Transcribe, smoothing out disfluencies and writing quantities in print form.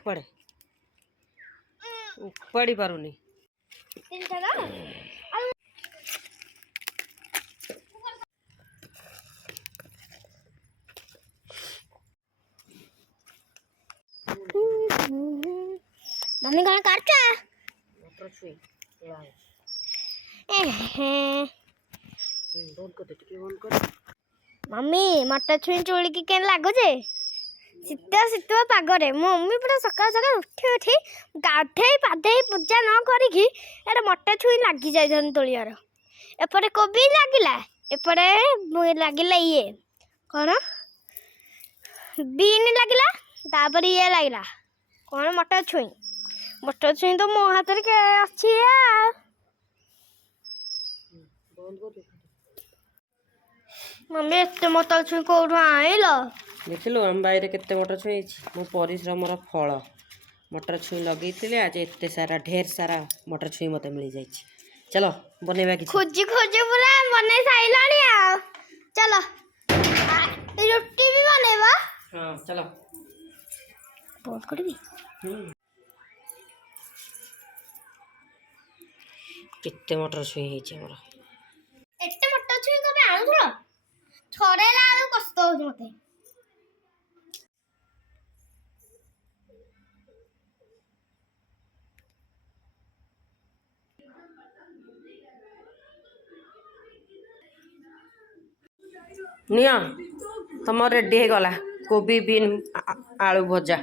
उपाड़े उपाड़ी पारुनी mummy कौन काटता मटर छुई बंद कर दे टिके बंद कर मम्मी मटर छुई चोली की केन लागो जे शीतुआ शीतुआ पागरे मम्मी पूरा सकाल सकाल उठी उठी गाधे पाधे पूजा न करिकी एटा मटर छुई लागी जाइछन तोलियार एपटे कोबी लागिला एपटे लागिला ये कौन बीन लागिला तापर ये लागिला कौन मटर छुई तो मो हाथ रे अच्छी है बंद कर दे मम्मी एते मटर छुई कोठु आइल देखिलु हम बाहर केते मटर छुई मो परिश्रमर फल मटर छुई लगे आज एते सारा ढेर सारा मटर छुई मत मिल जाए चलो बनैबा कि खोजी खोजी पूरा बने साइलानी आ चलो रोटी भी बनेबा हां चलो बहुत करबी केते मटर छुई हेछि हमरा एते मटर छुई कबे आलू थोड़ा छड़ेला आलू कष्ट हो मते निया तुम रेडी हो गला कोबी बीन आलू भजा